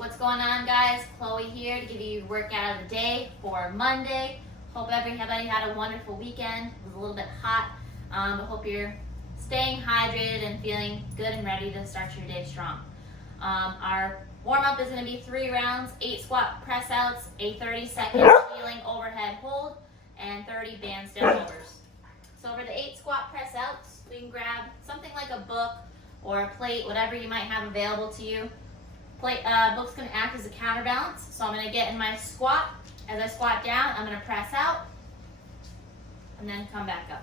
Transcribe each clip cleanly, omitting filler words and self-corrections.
What's going on, guys? Chloe here to give you your workout of the day for Monday. Hope everybody had a wonderful weekend. It was a little bit hot, but hope you're staying hydrated and feeling good and ready to start your day strong. Our warm-up is going to be 3 rounds, 8 squat press outs, a 30-second kneeling overhead hold, and 30 bandstand overs. So for the 8 squat press outs, we can grab something like a book or a plate, whatever you might have available to you. Book's going to act as a counterbalance. So I'm going to get in my squat. As I squat down, I'm going to press out and then come back up.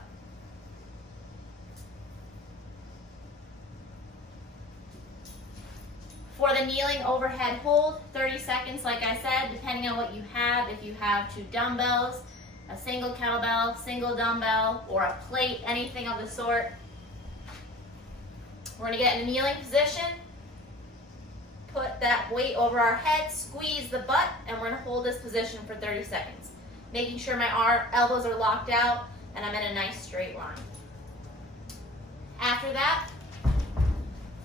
For the kneeling overhead hold, 30 seconds, like I said, depending on what you have. If you have 2 dumbbells, a single kettlebell, single dumbbell, or a plate, anything of the sort. We're going to get in a kneeling position. Put that weight over our head, squeeze the butt, and we're going to hold this position for 30 seconds. Making sure my elbows are locked out and I'm in a nice straight line. After that,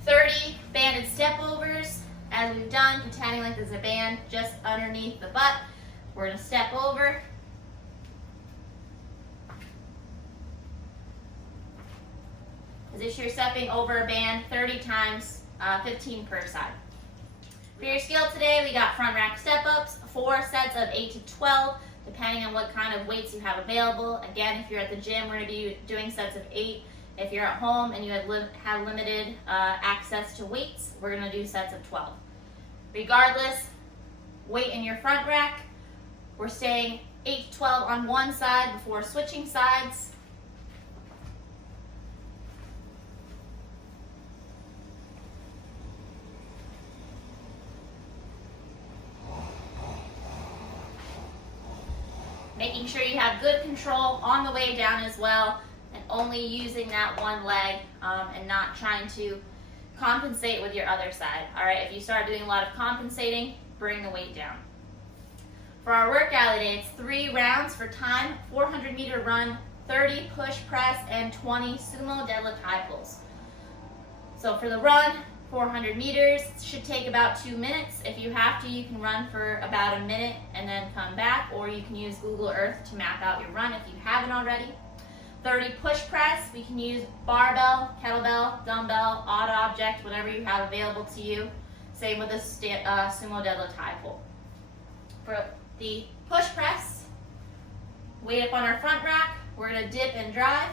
30 banded step overs. As we've done, pretending like there's a band just underneath the butt. We're going to step over. As if you're stepping over a band 30 times, 15 per side. For your skill today, we got front rack step-ups, 4 sets of 8 to 12, depending on what kind of weights you have available. Again, if you're at the gym, we're going to be doing sets of 8. If you're at home and you have limited access to weights, we're going to do sets of 12. Regardless, weight in your front rack, we're staying 8 to 12 on one side before switching sides. Making sure you have good control on the way down as well, and only using that one leg and not trying to compensate with your other side. All right, if you start doing a lot of compensating, bring the weight down. For our workout today, it's 3 rounds for time, 400-meter run, 30 push press, and 20 sumo deadlift high pulls. So for the run, 400 meters, should take about 2 minutes. If you have to, you can run for about a minute and then come back, or you can use Google Earth to map out your run if you haven't already. 30 push press, we can use barbell, kettlebell, dumbbell, odd object, whatever you have available to you. Same with the sumo deadlift high pull. For the push press, weight up on our front rack, we're going to dip and drive.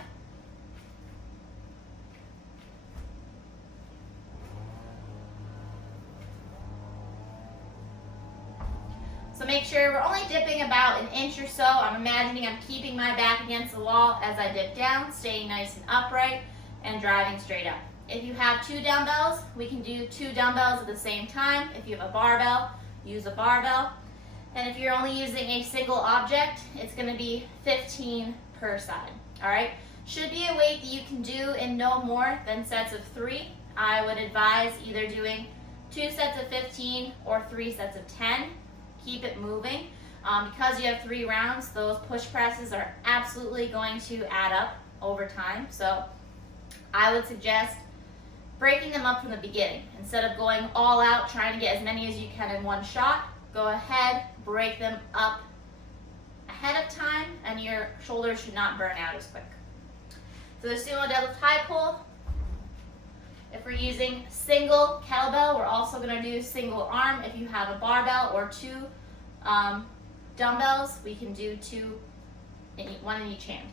So make sure we're only dipping about 1 inch or so. I'm imagining I'm keeping my back against the wall as I dip down, staying nice and upright, and driving straight up. If you have 2 dumbbells, we can do 2 dumbbells at the same time. If you have a barbell, use a barbell. And if you're only using a single object, it's going to be 15 per side. All right? Should be a weight that you can do in no more than sets of 3. I would advise either doing 2 sets of 15 or 3 sets of 10. Keep it moving. Because you have 3 rounds, those push presses are absolutely going to add up over time. So I would suggest breaking them up from the beginning. Instead of going all out, trying to get as many as you can in one shot, go ahead, break them up ahead of time, and your shoulders should not burn out as quick. So the sumo deadlift high pull, if we're using single kettlebell, we're also going to do single arm. If you have a barbell or 2 dumbbells, we can do 1 in each hand.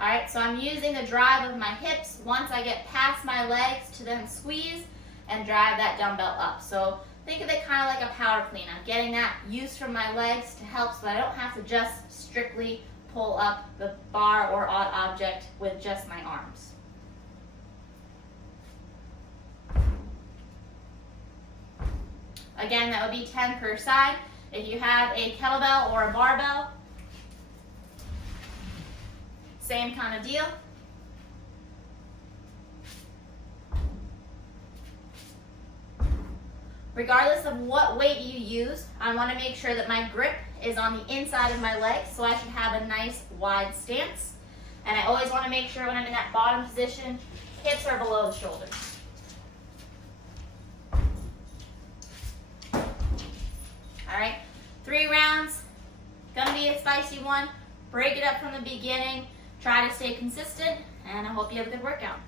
All right, so I'm using the drive of my hips once I get past my legs to then squeeze and drive that dumbbell up. So think of it kind of like a power clean. I'm getting that use from my legs to help so that I don't have to just strictly pull up the bar or odd object with just my arms. Again, that would be 10 per side. If you have a kettlebell or a barbell, same kind of deal. Regardless of what weight you use, I want to make sure that my grip is on the inside of my legs, so I should have a nice wide stance. And I always want to make sure when I'm in that bottom position, hips are below the shoulders. All right, 3 rounds, gonna be a spicy one. Break it up from the beginning. Try to stay consistent, and I hope you have a good workout.